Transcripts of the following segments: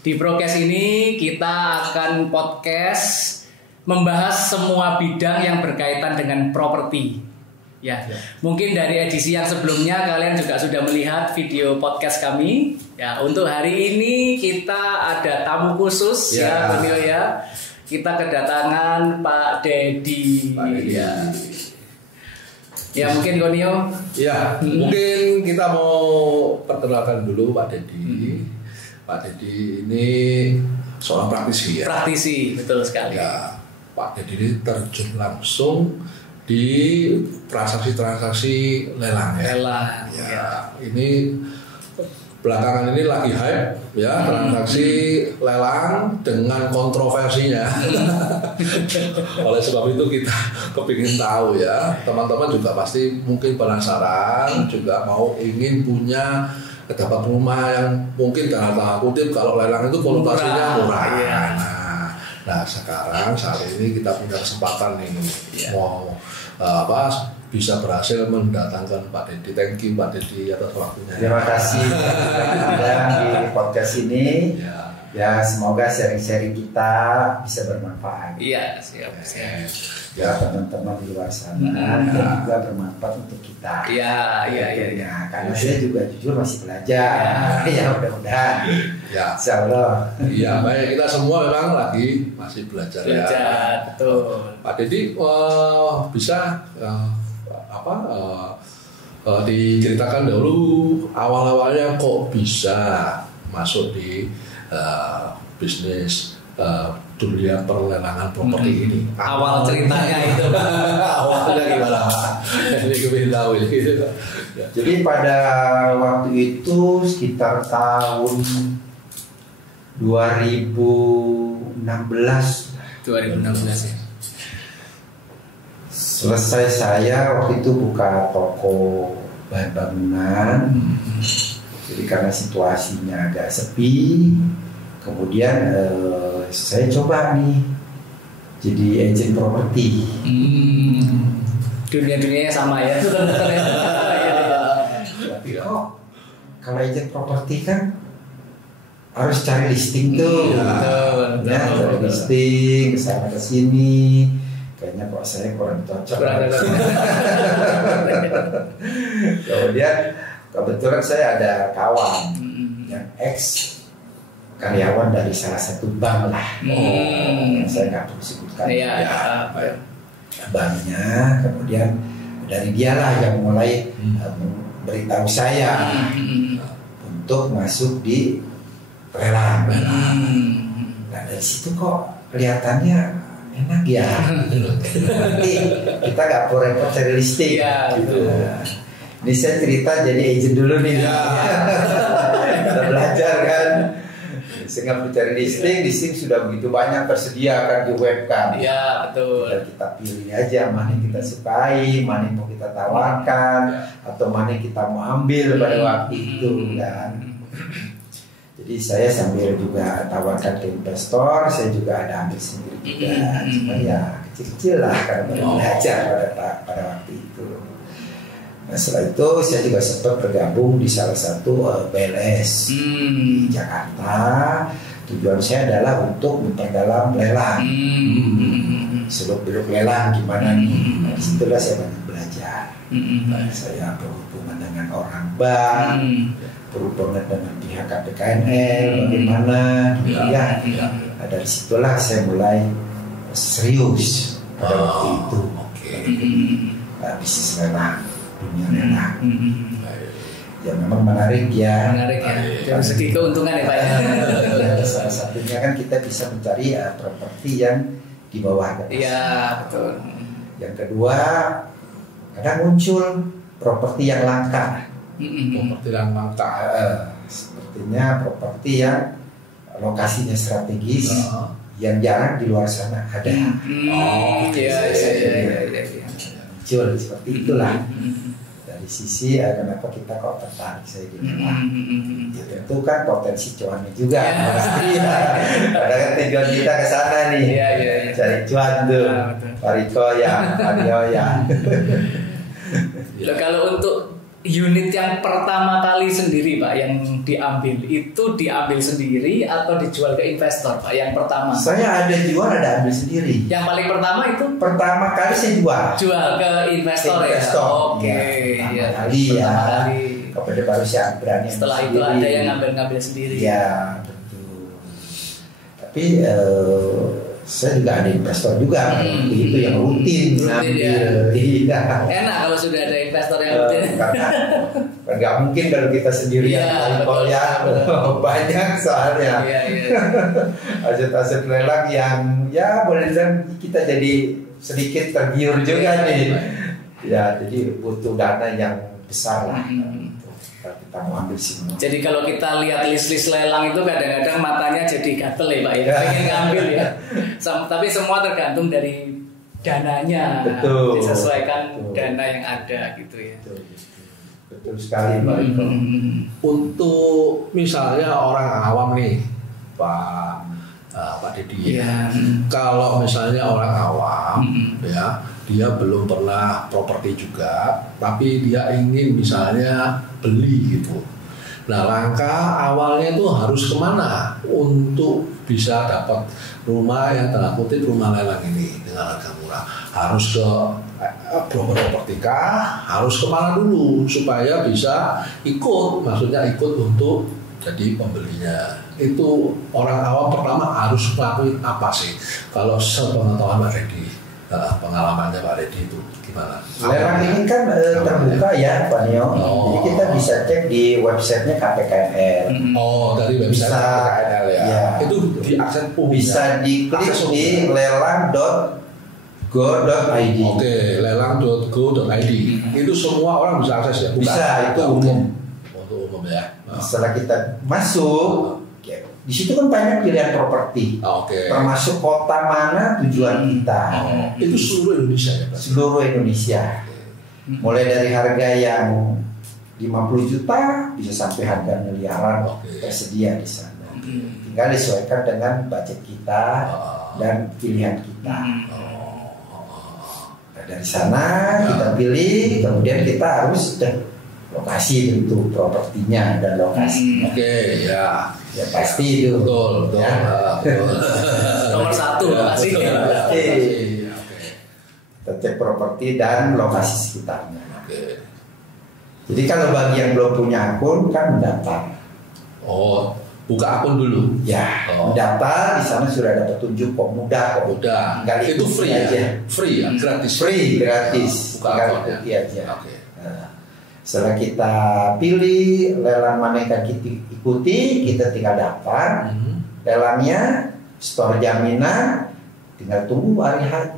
Di Prokes ini kita akan podcast membahas semua bidang yang berkaitan dengan properti. Ya, mungkin dari edisi yang sebelumnya kalian juga sudah melihat video podcast kami. Ya, untuk hari ini kita ada tamu khusus ya, Konio ya. Kita kedatangan Pak Dedi. Pak Dedi. Ya, mungkin Konio. Ya, mungkin kita mau perkenalkan dulu Pak Dedi. Pak Dedi ini seorang praktisi ya. Praktisi, betul sekali. Ya, Pak Dedi ini terjun langsung di transaksi-transaksi lelang ya. Lelang. Ya, ini belakangan ini lagi hype ya, transaksi lelang dengan kontroversinya. Oleh sebab itu kita kepingin tahu ya, teman-teman juga pasti mungkin penasaran, juga mau ingin punya dapat rumah yang mungkin tanda kutip kalau lelang itu konotasinya murah. Ya. Nah sekarang saat ini kita punya kesempatan nih mau bisa berhasil mendatangkan Pak Dedi. Thank you Pak Dedi atas waktunya. Terima kasih di podcast ini. Ya semoga sharing-sharing kita bisa bermanfaat. Iya siap. Ya teman-teman di luar sana dan juga bermanfaat untuk kita. Iya. Karena saya juga jujur masih belajar. Ya mudah-mudahan. Ya. Insya Allah. Iya baik, kita semua memang lagi masih belajar ya. Betul. Pak Dedi bisa diceritakan dahulu awal-awalnya kok bisa masuk di bisnis dunia perlelangan properti ini. Awal ceritanya itu. Awalnya gimana? Ini gue tahu gitu. Jadi pada waktu itu sekitar tahun 2016 ya. Selesai saya waktu itu buka toko bahan bangunan. Jadi karena situasinya agak sepi, kemudian saya coba nih jadi agent properti. Dunia-dunianya sama ya. Tapi kok kalau agent properti kan harus cari listing tuh, cari listing kesana kesini. Kayaknya kok saya kurang cocok. Kemudian kebetulan saya ada kawan yang ex karyawan dari salah satu bank lah. Saya nggak perlu sebutkan banknya. Kemudian dari dialah yang mulai memberitahu saya untuk masuk di lelang. Nah dari situ kok kelihatannya enak ya. Nanti kita nggak perlu repot cari listing. Gitu. Ini saya cerita jadi agent dulu nih. Kita belajar kan. Sehingga mencari listing sudah begitu banyak tersedia kan di web kan. Iya betul. Dan kita pilih aja mana yang kita sukai, mana yang mau kita tawarkan, atau mana yang kita mau ambil pada waktu itu kan. Jadi saya sambil juga tawarkan ke investor, saya juga ada ambil sendiri juga. Cuma ya kecil-kecil lah karena baru belajar pada waktu itu. Nah setelah itu saya juga sempat bergabung di salah satu BLS di Jakarta. Tujuan saya adalah untuk memperdalam lelang. Seluk-beluk lelang gimana nih. Nah, disitulah saya banyak belajar. Saya berhubungan dengan orang bank, berhubungan dengan pihak KPKNL, bagaimana ya. Nah, dari situlah saya mulai serius pada waktu itu. Bisnis lelang. Dunia lelang. Ya memang menarik ya. Dari segi keuntungan ya Pak ya. Salah satunya kan kita bisa mencari properti yang di bawah atas. Iya betul. Yang kedua kadang muncul properti yang langka. Properti yang langka. Sepertinya properti yang lokasinya strategis, yang jarang di luar sana ada. Iya. Muncul seperti itulah. Dari sisi kenapa kita kok tertarik saya di lelang. Ya tentu kan potensi cuannya juga pasti. Ada kan tujuan kita ke sana nih. Cari cuan tuh. Pariko ya, Mario ya. Kalau untuk unit yang pertama kali sendiri Pak yang diambil itu diambil sendiri atau dijual ke investor Pak yang pertama? Saya ada jual, ada ambil sendiri. Yang paling pertama itu Pertama kali saya jual ke investor ya. Oke, ya. ya. Kali ya. Pertama kali. Kepada baru saya berani. Setelah itu sendiri. ada yang ngambil sendiri. Ya betul. Tapi saya juga ada investor juga itu yang rutin ngambil. Ya. Iya. Enak kalau sudah ada investor yang rutin. Karena nggak mungkin kalau kita sendiri yang ya banyak soalnya. Iya. Aset-aset lelang yang ya boleh dibilang kita jadi sedikit tergiur juga nih. Ya jadi butuh dana yang besar lah. Kita mau ambil semua. Jadi kalau kita lihat list lelang itu kadang-kadang matanya jadi gatel ya Pak ya. Pengen ngambil ya. Tapi semua tergantung dari dananya. Betul. Disesuaikan dana yang ada gitu ya. Betul sekali Pak. Untuk misalnya orang awam nih, Pak Dedi. Iya. Kalau misalnya orang awam, ya dia belum pernah properti juga, tapi dia ingin misalnya beli gitu. Nah, langkah awalnya itu harus kemana untuk bisa dapat rumah yang tanda kutip rumah lelang ini dengan harga murah? Harus ke broker properti kah? Harus kemana dulu supaya bisa ikut? Maksudnya ikut untuk jadi pembelinya. Itu orang awam pertama harus ngelakuin apa sih? Kalau sepengetahuan Pak Dedi, pengalamannya Pak Dedi itu gimana? Lelang ini kan terbuka ya Pak Nio. Jadi kita bisa cek di websitenya KPKNL. Oh, dari website KPKNL ya. Itu diakses bisa diklik di lelang.go.id. Oke, lelang.go.id. Itu semua orang bisa akses ya? Bukan? Bisa, itu umum. Untuk umum ya. Setelah kita masuk, di situ kan banyak pilihan properti. Oke. Termasuk kota mana tujuan kita. Itu seluruh Indonesia ya Pak? Seluruh Indonesia. Mulai dari harga yang 50 juta bisa sampai harga miliaran tersedia di sana. Tinggal disesuaikan dengan budget kita dan pilihan kita. Nah, dari sana kita pilih, kemudian kita harus lokasi tentu propertinya dan lokasi. Oke, ya. Ya pasti itu. Betul. Ya. Nomor satu lokasi. Kita cek properti dan lokasi sekitarnya. Oke. Jadi kalau bagi yang belum punya akun kan mendaftar. Oh, buka akun dulu. Ya, mendaftar di sana sudah ada petunjuk Pemuda. Udah. Tinggal Itu free aja. ya? Free ya? Gratis. Gratis. Buka Tinggal akun ikuti ya. aja. Oke. Nah, setelah kita pilih lelang mana yang akan kita ikuti, kita tinggal daftar lelangnya, store jaminan, tinggal tunggu hari H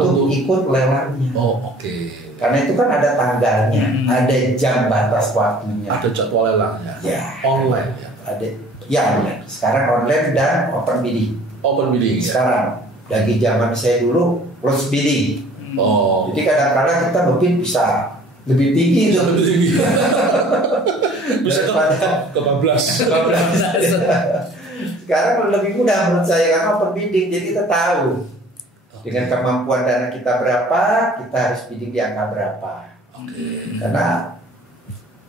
untuk ikut lelangnya. Oh, oke. Karena itu kan ada tanggalnya, ada jam batas waktunya. Ada jadwal lelangnya. Ya. Online ya. Ada. Ya online. Sekarang online dan open bidding. Open bidding ya. Sekarang dari zaman saya dulu close bidding. Oh. Jadi kadang-kadang kita mungkin bisa lebih tinggi itu. Lebih tinggi. Bisa ke 14. Sekarang lebih mudah menurut saya karena open bidding, jadi kita tahu dengan kemampuan dana kita berapa, kita harus bidding di angka berapa. Karena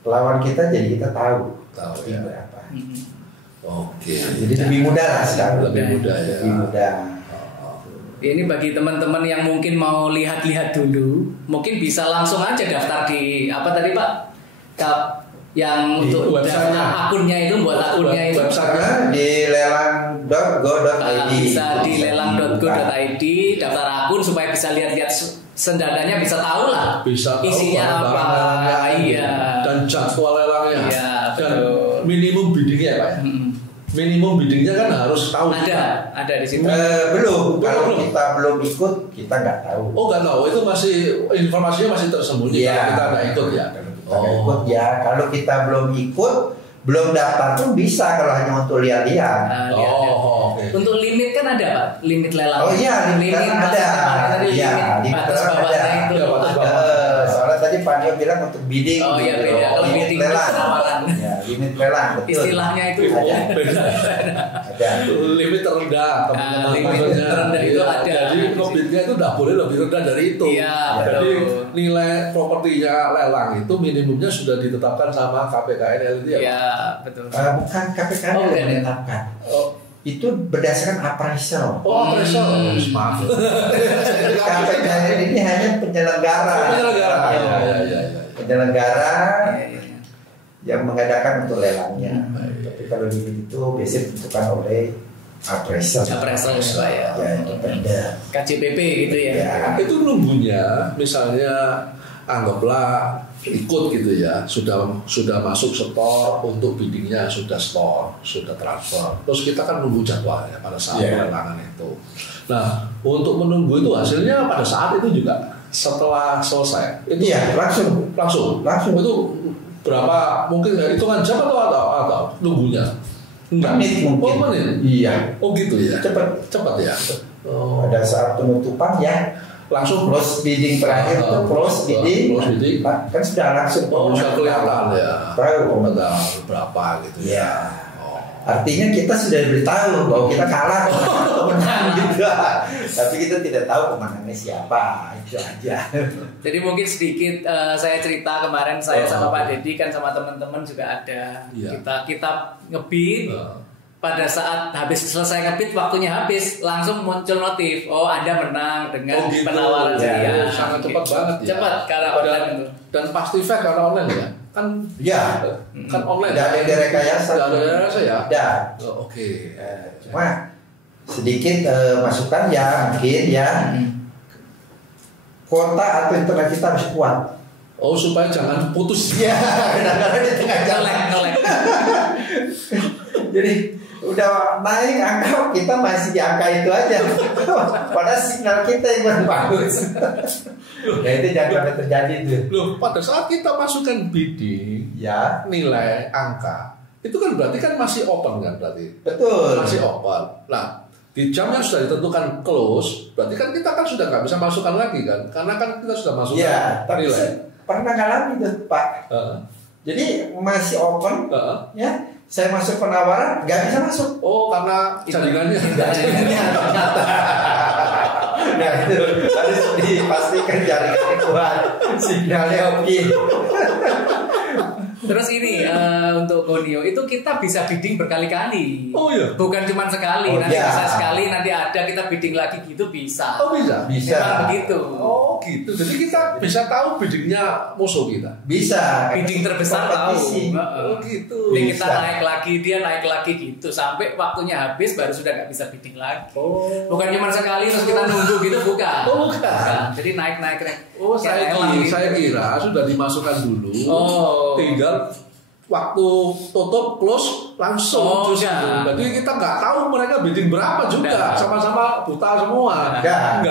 lawan kita jadi kita tahu Ya. berapa. Oke. Jadi lebih mudah lah sekarang. Lebih mudah ya. Lebih mudah. Ini bagi teman-teman yang mungkin mau lihat-lihat dulu, mungkin bisa langsung aja daftar di apa tadi Pak? Yang Di untuk website-nya. daftar akunnya itu, buat akunnya itu. Karena di lelang.go.id. Bisa di lelang.go.id daftar akun supaya bisa lihat-lihat sendadanya, bisa tahu lah Bisa tahu isinya apa. barang-barangnya, Iya. dan jadwal lelangnya. Iya, Dan betul. minimum biddingnya Pak ya. Minimum biddingnya kan harus tahu. Ada di situ. Belum. Kalau Belum. kita belum ikut, kita nggak tahu. Oh nggak tahu, itu masih informasinya masih tersembunyi. Iya. Kalau kita nggak ikut ya. Kita nggak ikut ya. Kalau kita belum ikut, belum daftar pun bisa kalau hanya untuk lihat-lihat. Oke. Untuk limit kan ada Pak, limit lelang. Oh iya, limit kan ada. Tadi Iya, limit batas kan bawahnya ada. itu. Iya, batas bawah. Soalnya tadi Pak Nio bilang untuk bidding. Oh iya, beda. Kalau limit bidding lelang. penawaran. Ya, limit lelang. Betul. Istilahnya itu ada. Beda. Ada. Limit terendah. teman-teman. limit Maksudnya, terendah itu iya. ada. Jadi bidnya itu tidak boleh lebih rendah dari itu. Iya, Jadi betul. nilai propertinya lelang itu minimumnya sudah ditetapkan sama KPKNL itu ya. Iya, betul. Bukan KPKN Oh, yang bukan ya? menetapkan. Oh, Itu berdasarkan appraisal. appraisal. Maaf. KPKN ini hanya penyelenggara. Penyelenggara. Ya. Ya. Penyelenggara Iya, iya. yang mengadakan untuk lelangnya. Tapi kalau di itu biasanya ditentukan oleh appraisal. Appraisal ya. Ya, independen. KJPP gitu ya. Ya. Itu nunggunya misalnya anggaplah ikut gitu ya, sudah masuk store untuk biddingnya, sudah store, sudah transfer, terus kita kan nunggu jadwalnya pada saat lelangan itu. Nah, untuk menunggu itu hasilnya pada saat itu juga setelah selesai itu langsung itu berapa, mungkin hitungan jam atau nunggunya Menit mungkin. menit. Iya. Oh gitu ya, cepat ya. Pada saat penutupan ya Langsung close bidding terakhir itu close bidding kan sudah langsung sudah kelihatan ya, tahu berapa gitu ya. Artinya kita sudah beritahu bahwa kita kalah atau menang gitu. Tapi kita tidak tahu pemenangnya siapa, itu aja. Jadi mungkin sedikit saya cerita kemarin saya sama Pak Dedi kan sama teman-teman juga ada. Kita ngebid. Pada saat habis selesai ngebid, waktunya habis, langsung muncul notif, oh Anda menang dengan penawaran sekian. Sangat cepat banget ya. Cepat karena online itu. Dan pasti fair karena online ya. Kan online. Tidak ada direkayasa. Tidak ada direkayasa ya. Tidak. Oke. Cuma sedikit masukan ya mungkin ya. Kuota atau internet kita harus kuat. Oh, supaya jangan putus. Iya, kadang-kadang di tengah jalan. Jadi udah naik angka, kita masih di angka itu aja. Padahal signal kita yang kurang bagus. Ya itu jangan sampai terjadi tuh. Loh, pada saat kita masukkan bidding, Ya, nilai angka, itu kan berarti kan masih open kan berarti? betul. Masih open. Nah, di jam yang sudah ditentukan close, berarti kan kita kan sudah nggak bisa masukkan lagi kan? Karena kan kita sudah masukkan Ya, tapi nilai. saya pernah ngalamin tuh Pak. Jadi masih open, ya. Saya masuk penawaran, nggak bisa masuk. Oh, karena jaringannya. Nah itu harus dipastikan jaringannya kuat, sinyalnya oke. Terus ini untuk Konio itu kita bisa bidding berkali-kali. Oh iya. Bukan cuma sekali, Oh, nanti ya. bisa sekali, nanti ada kita bidding lagi gitu bisa. Oh bisa. Memang begitu. Oh gitu. Jadi kita bisa tahu biddingnya musuh kita. Bisa. Bidding terbesar tahu. Kompetisi. Oh gitu. Jadi kita Bisa. naik lagi, dia naik lagi gitu sampai waktunya habis baru sudah nggak bisa bidding lagi. Oh. Bukan cuma sekali terus kita nunggu gitu bukan. Oh, bukan. Jadi naik. Oh, saya kira sudah dimasukkan dulu. Oh. Tinggal waktu tutup close langsung. Oh, Terus enggak. jadi kita nggak tahu mereka bidding berapa juga. Enggak. Sama-sama buta semua. Enggak,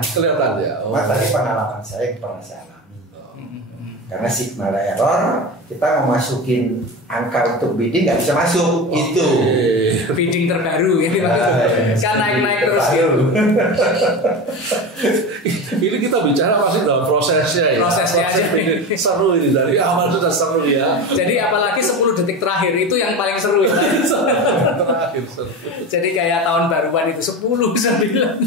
Kelihatan ya. Oh. Tadi pengalaman saya pernah saya alami. Karena signal error, kita mau masukin angka untuk bidding nggak bisa masuk. Itu. Bidding terbaru ini kan naik terus Terbaru. gitu. Ini kita bicara masih dalam prosesnya ya. Prosesnya aja. Ini seru ini dari awal sudah seru ya. Jadi apalagi 10 detik terakhir itu yang paling seru ya. Terakhir seru. Jadi kayak tahun baruan itu 10 9.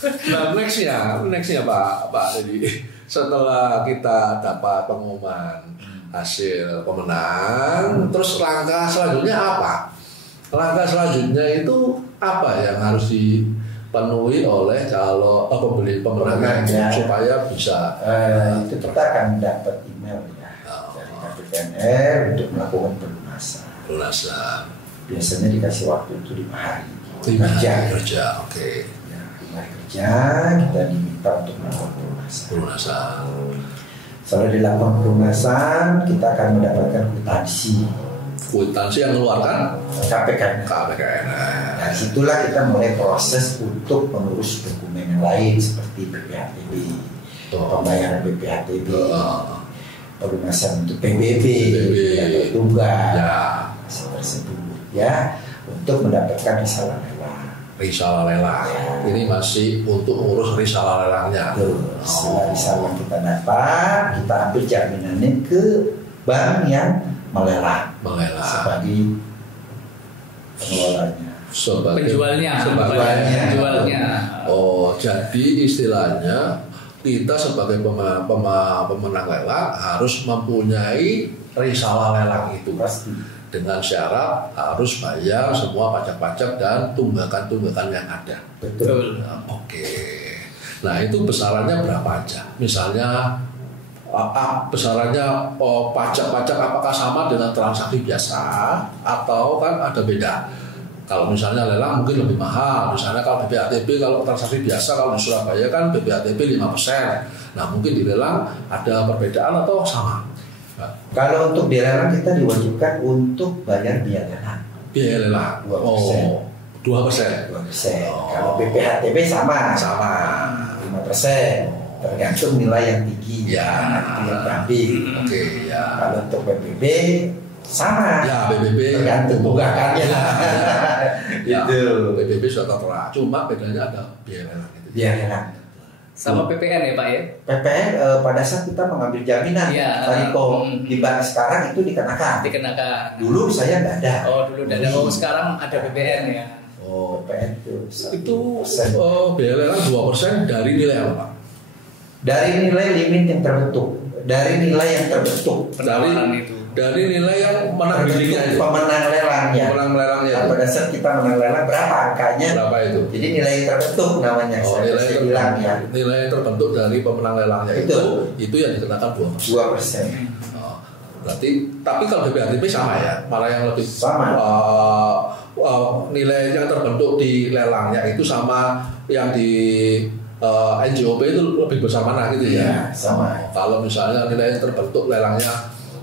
Nah nextnya Pak jadi setelah kita dapat pengumuman hasil pemenang, terus langkah selanjutnya apa? Langkah selanjutnya itu apa yang harus dipenuhi oleh kalau pembeli pemenang Ya. supaya bisa Itu kita akan dapat email ya dari KPKNL untuk melakukan pelunasan. lunasan Biasanya dikasih waktu itu 5 hari. 5 hari kerja, oke. Ya, 5 hari kerja kita diminta untuk melakukan Lunasan. Setelah dilakukan pelunasan, kita akan mendapatkan kwitansi Kwitansi yang mengeluarkan KPKNL. KPKNL. Dari situlah kita mulai proses untuk mengurus dokumen yang lain seperti BPHTB, pembayaran BPHTB, pelunasan untuk PBB, atau tunggal, tersebut ya, untuk mendapatkan risalah lelang. Ini masih untuk ngurus risalah lelangnya. Setelah risalah kita dapat, kita ambil jaminannya ke bank yang melelang sebagai pengelolanya. Penjualnya. Penjualnya. Oh, Jadi istilahnya kita sebagai pemenang lelang harus mempunyai risalah lelang itu Pasti. dengan syarat harus bayar semua pajak-pajak dan tunggakan-tunggakan yang ada. Betul. Nah, oke. Nah itu besarannya berapa aja? Misalnya besarannya pajak-pajak apakah sama dengan transaksi biasa atau kan ada beda? Kalau misalnya lelang mungkin lebih mahal. Misalnya kalau BPATB kalau transaksi biasa kalau di Surabaya kan BPATB 5%. Nah mungkin di lelang ada perbedaan atau sama? Nah, Kalau untuk biaya lelang kita diwajibkan untuk bayar biaya lelang. biaya lelang 2%. 2%. 2%. Oh. Kalau BPHTB sama. Sama. 5%. Tergantung nilai yang tinggi. Ya. Itu yang diambil. Oke ya. Kalau untuk PBB sama. Ya BBB Tergantung tunggakannya. Ya, Itu. BBB sudah tertera. Cuma bedanya ada biaya lelang itu. Biaya lelang. Sama PPN ya Pak ya? PPN pada saat kita mengambil jaminan, Iya. Pak Riko, di bank sekarang itu dikenakan. Dikenakan. Dulu saya nggak ada. Oh dulu udah ada. Oh sekarang ada PPN ya. Oh, PPN itu 1%. biaya lelang 2% dari nilai apa, Pak? Dari nilai limit yang terbentuk, dari nilai yang terbentuk, Penawaran itu. Dari nilai yang menang biddingnya itu. pemenang lelangnya. Pemenang lelangnya Nah, itu. pada saat kita menang lelang berapa angkanya? Berapa itu? Jadi nilai yang terbentuk namanya. Oh, saya nilai bisa yang bilang ya, nilai yang terbentuk dari pemenang lelangnya Betul. itu yang dikenakan 2%. 2%. Oh, berarti tapi kalau BPATB sama ya, malah yang lebih Sama. Nilai yang terbentuk di lelangnya itu sama yang di NJOP itu lebih besar mana gitu ya? Iya, sama. Kalau misalnya nilai yang terbentuk lelangnya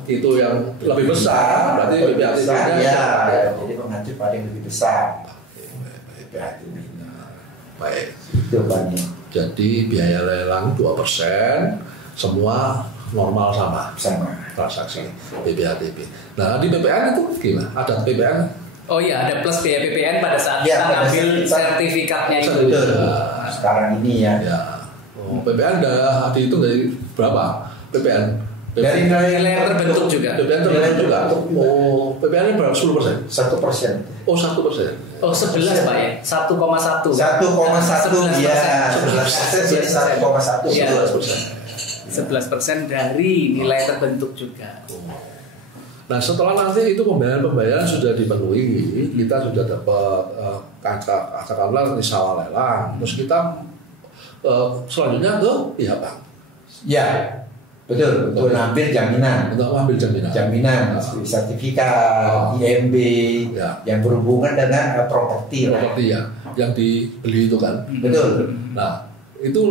itu yang lebih besar, berarti Lebih BPATB-nya besar, ya. ya. Jadi mengacu pada yang lebih besar. BPATB. Baik. Itu Pak Nio. Jadi biaya lelang 2%, semua normal sama Sama. transaksi BPATB. Nah di BPN itu gimana? Ada BPN? Oh iya ada plus biaya PPN pada saat Ya, kita pada ngambil saat kita- sertifikatnya itu. Betul. Sekarang ini ya. Ya. Oh, BPN udah dihitung dari berapa? BPN? Dari Nilai yang terbentuk juga. BPN terbentuk juga. Oh, BPN berapa? 10%? 1%. Oh, 1%. Oh 11 Pak ya? 1,1. 1,1 ya. 11%. 1,1. Iya. 11%. 11% dari nilai terbentuk juga. Nah setelah nanti itu pembayaran sudah dipenuhi, kita sudah dapat katakanlah risalah lelang, terus kita selanjutnya ke pihak bank Ya. Betul, untuk ngambil jaminan. untuk mengambil jaminan. Jaminan, seperti sertifikat, IMB, Ya. yang berhubungan dengan properti lah. Properti ya, yang dibeli itu kan. Betul. Nah itu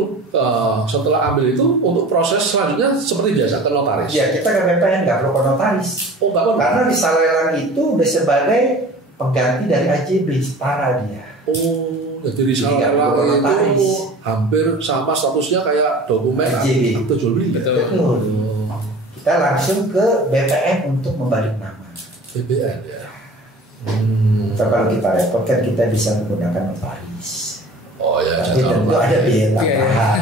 setelah ambil itu untuk proses selanjutnya seperti biasa ke notaris. Ya kita ke BPN nggak perlu ke notaris. Oh nggak perlu. Karena risalah lelang itu udah sebagai pengganti dari AJB, setara dia. Oh, jadi risalah Jadi nggak lelang perlu itu notaris. hampir sama statusnya kayak dokumen AJB. akta jual beli. Betul. Betul. Kita langsung ke BPN untuk membalik nama. BPN ya. Atau kalau kita repot kan kita bisa menggunakan notaris. Oh ya, Tapi jangan tentu lupa. ada biaya Iya, tambahan.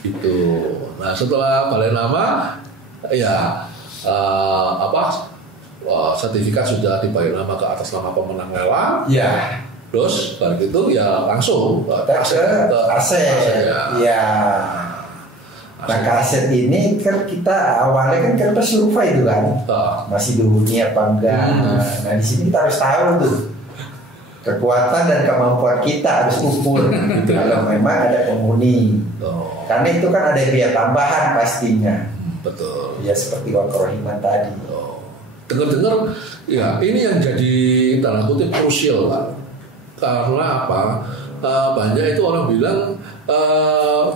Gitu. Nah setelah balik nama, ya sertifikat sudah dibalik nama ke atas nama pemenang lelang. Ya. Terus baru itu ya langsung Kita ke aset. ya. Ya. Nah ke aset ini kan kita awalnya kan kita survei itu kan. Masih dihuni apa enggak. Nah di sini kita harus tahu tuh kekuatan dan kemampuan kita harus ukur kalau memang ada penghuni. Oh, Karena itu kan ada biaya tambahan pastinya. betul. Ya seperti uang kerohiman tadi. Oh. Dengar-dengar ya ini yang jadi tanda kutip krusial Pak. Karena apa? Banyak itu orang bilang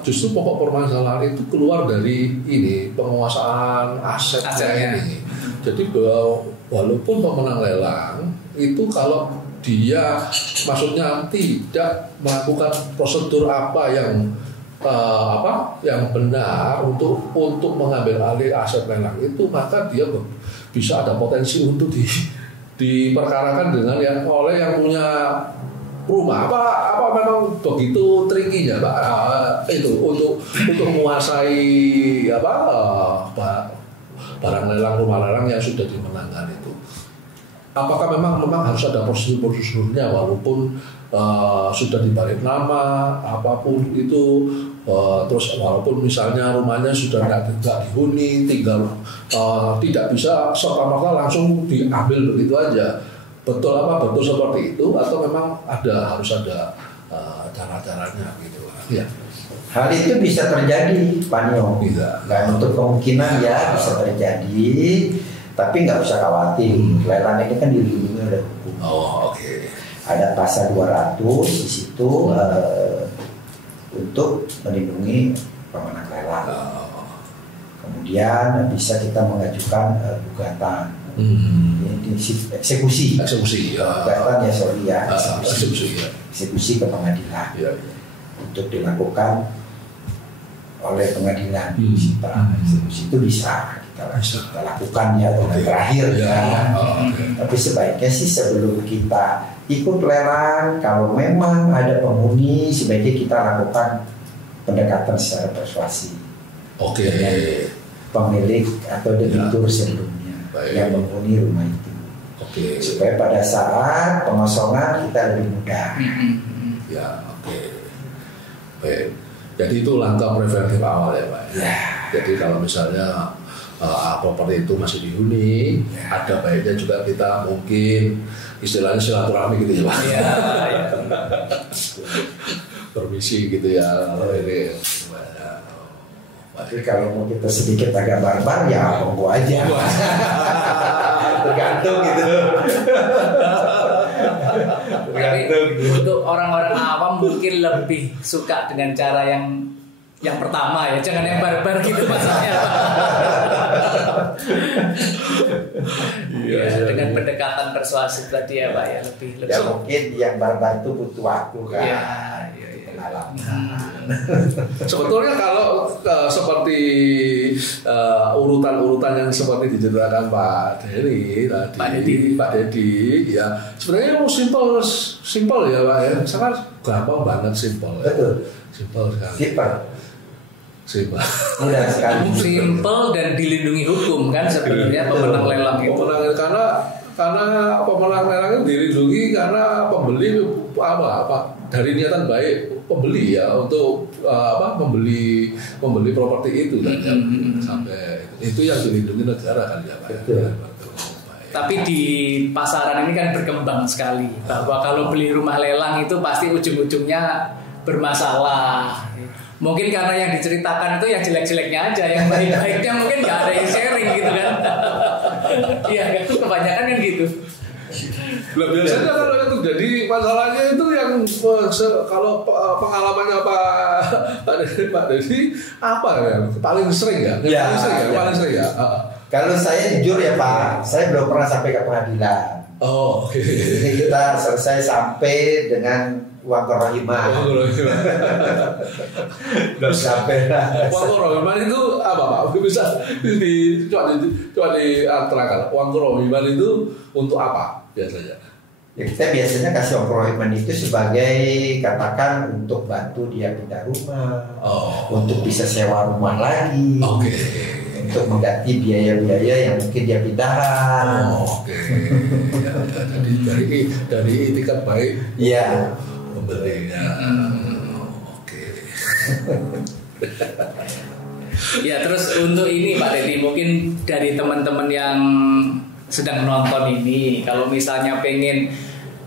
justru pokok permasalahan itu keluar dari ini penguasaan asetnya ini. Jadi walaupun pemenang lelang itu kalau dia maksudnya tidak melakukan prosedur apa yang benar untuk mengambil alih aset lelang itu, maka dia bisa ada potensi untuk diperkarakan dengan oleh yang punya rumah. Apa memang begitu trikinya Pak itu untuk menguasai apa, barang lelang, rumah lelang yang sudah dimenangkan itu. apakah memang harus ada prosedurnya walaupun sudah dibalik nama apapun itu, terus walaupun misalnya rumahnya sudah tidak dihuni, tinggal tidak bisa serta-merta langsung diambil begitu aja. Betul seperti itu atau memang harus ada cara-caranya gitu ya? Hal itu bisa terjadi, Pak Nio. Nggak menutup kemungkinan ya bisa terjadi, tapi nggak usah khawatir. Lelang ini kan dilindungi oleh hukum. Oke. Ada pasal 200 di situ untuk melindungi pemenang lelang. Kemudian bisa kita mengajukan gugatan. Eksekusi. Gugatan eksekusi ke pengadilan. Untuk dilakukan oleh pengadilan. Eksekusi itu bisa kita lakukan ya dengan terakhir ya. Tapi sebaiknya sih sebelum kita ikut lelang, kalau memang ada penghuni, sebaiknya kita lakukan pendekatan secara persuasi. Dengan pemilik atau debitur sebelumnya yang menghuni rumah itu. Supaya pada saat pengosongan kita lebih mudah. Baik. Jadi itu langkah preventif awal ya Pak. Jadi kalau misalnya properti itu masih dihuni, ada baiknya juga kita mungkin istilahnya silaturahmi gitu ya Pak. Permisi gitu ya kalau ini. Tapi kalau mau kita sedikit agak barbar ya monggo aja. Tergantung gitu. Tapi untuk orang-orang awam mungkin lebih suka dengan cara yang pertama ya, jangan yang barbar gitu maksudnya. Dengan pendekatan persuasif tadi ya Pak ya, lebih ya mungkin yang barbar itu butuh waktu kan. Sebetulnya kalau seperti urutan-urutan yang seperti diceritakan Pak Dedi ya sebenarnya simple ya Pak ya, sangat gampang banget simple mudah sekali, simple dan dilindungi hukum kan sebenarnya pemenang lelang itu. Karena pemenang lelang itu dilindungi karena pembeli dari niatan baik pembeli ya untuk membeli properti itu kan sampai itu yang dilindungi negara kan ya Pak. Tapi di pasaran ini kan berkembang sekali bahwa kalau beli rumah lelang itu pasti ujung-ujungnya bermasalah. Mungkin karena yang diceritakan itu yang jelek-jeleknya aja, yang baik-baiknya mungkin nggak ada yang sharing gitu kan. Iya kan, kebanyakan kan gitu. Biasanya kalau itu jadi masalahnya itu yang kalau pengalamannya Pak Dedi apa ya paling sering ya? Paling sering ya. Kalau saya jujur ya Pak, saya belum pernah sampai ke pengadilan. Jadi kita selesai sampai dengan uang kerohiman. Belum sampai lah. Uang kerohiman itu apa Pak? Bisa coba diterangkan. Uang kerohiman itu untuk apa biasanya? Ya, kita biasanya kasih uang kerohiman itu sebagai katakan untuk bantu dia pindah rumah, untuk bisa sewa rumah lagi, untuk mengganti biaya-biaya yang mungkin dia pindahan. Jadi dari itikat baik. Iya. Pembelinya. Ya terus untuk ini Pak Dedi mungkin dari teman-teman yang sedang nonton ini kalau misalnya pengen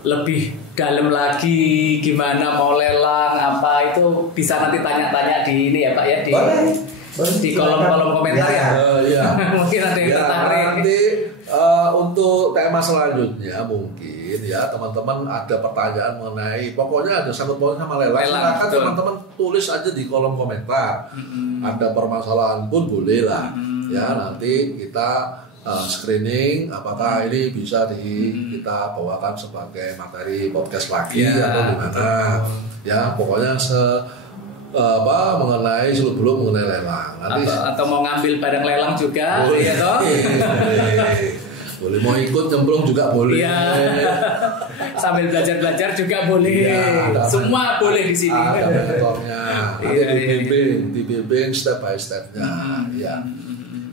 lebih dalam lagi gimana mau lelang apa itu bisa nanti tanya-tanya di ini ya Pak ya di kolom-kolom komentar ya. Mungkin ada yang tertarik. Nanti untuk tema selanjutnya mungkin ya teman-teman ada pertanyaan mengenai pokoknya ada sangkut pautnya sama lelang. Silakan teman-teman tulis aja di kolom komentar. Ada permasalahan pun boleh lah. Ya nanti kita screening apakah ini bisa kita bawakan sebagai materi podcast lagi atau gimana ya pokoknya mengenai sebelum mengenai lelang nanti atau mau ngambil barang lelang juga boleh, ya toh boleh mau ikut cemplung juga boleh sambil belajar juga boleh semua boleh di sini ada mentornya dibimbing step by stepnya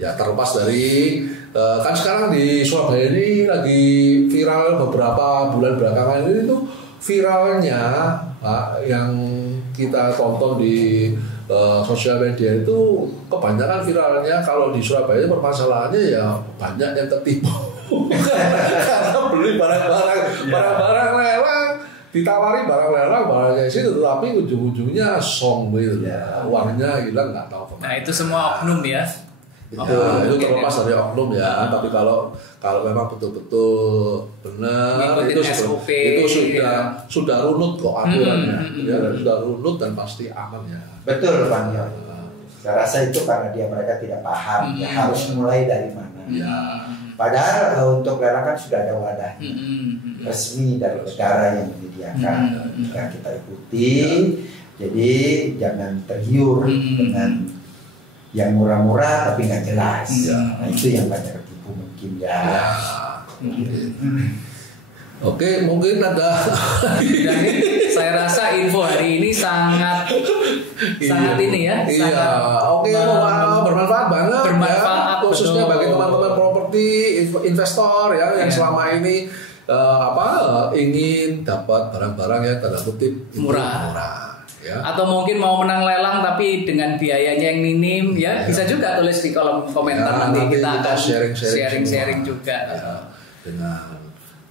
Ya terlepas dari kan sekarang di Surabaya ini lagi viral beberapa bulan belakangan ini tuh viralnya yang kita tonton di sosial media itu kebanyakan viralnya kalau di Surabaya permasalahannya ya banyak yang ketipu karena beli barang-barang lelang, ditawari barang lelang barangnya itu tetapi ujung-ujungnya song gitu ya, uangnya hilang nggak tahu kemana. Nah itu semua oknum ya. Itu terlepas dari oknum ya, tapi kalau memang betul-betul benar itu sudah runut kok aturannya, ya sudah runut dan pasti aman ya. Betul Bang Yon. Saya rasa itu karena mereka tidak paham ya, harus mulai dari mana. Ya. Padahal untuk lelang kan sudah ada wadah resmi dari negara yang menyediakan. Jika kita ikuti, jadi jangan tergiur dengan yang murah-murah tapi nggak jelas. Nah itu yang banyak tertipu mungkin ya. Oke, mungkin ada. Dan saya rasa info hari ini sangat ini ya. Iya. Oke, bermanfaat banget. Bermanfaat, ya, khususnya betul. bagi teman-teman properti investor ya yang selama ini ingin dapat barang-barang yang tanda kutip murah. Ya. Atau mungkin mau menang lelang tapi dengan biayanya yang minim ya, bisa juga tulis di kolom komentar, nanti kita akan sharing juga ya, dengan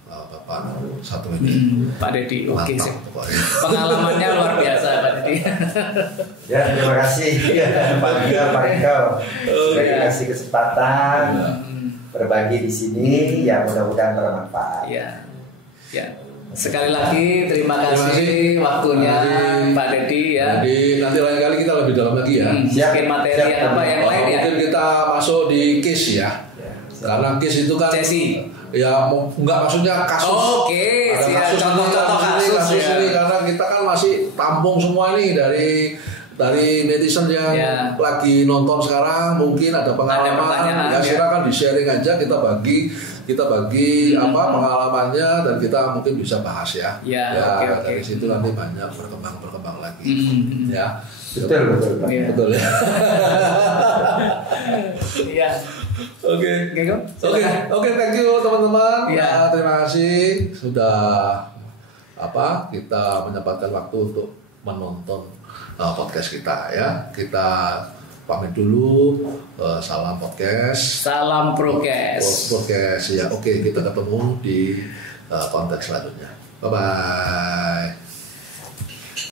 Bapak satu ini Pak Dedi. Oke sih. Pokoknya. Pengalamannya luar biasa Pak Dedi. Ya terima kasih Pak Riko sudah dikasih kesempatan berbagi di sini, ya mudah-mudahan bermanfaat. Ya. Sekali lagi terima kasih waktunya Pak Dedi ya. Jadi nanti lain kali kita lebih dalam lagi ya. Mungkin materi apa yang lain ya. Mungkin kita masuk di case ya. Karena case itu kan ya enggak maksudnya kasus. Oke, ada kasus ini karena kita kan masih tampung semua nih dari netizen yang lagi nonton sekarang, mungkin ada pengalaman ya silakan di sharing aja, kita bagi pengalamannya dan kita mungkin bisa bahas ya. Okay. Dari situ nanti banyak berkembang lagi ya. Betul ya. Iya. Oke, thank you teman-teman. Ya, terima kasih sudah kita menyempatkan waktu untuk menonton podcast kita ya. Kita pamit dulu. Salam podcast. Salam prokes. Podcast ya. Oke, kita ketemu di konten selanjutnya. Bye bye.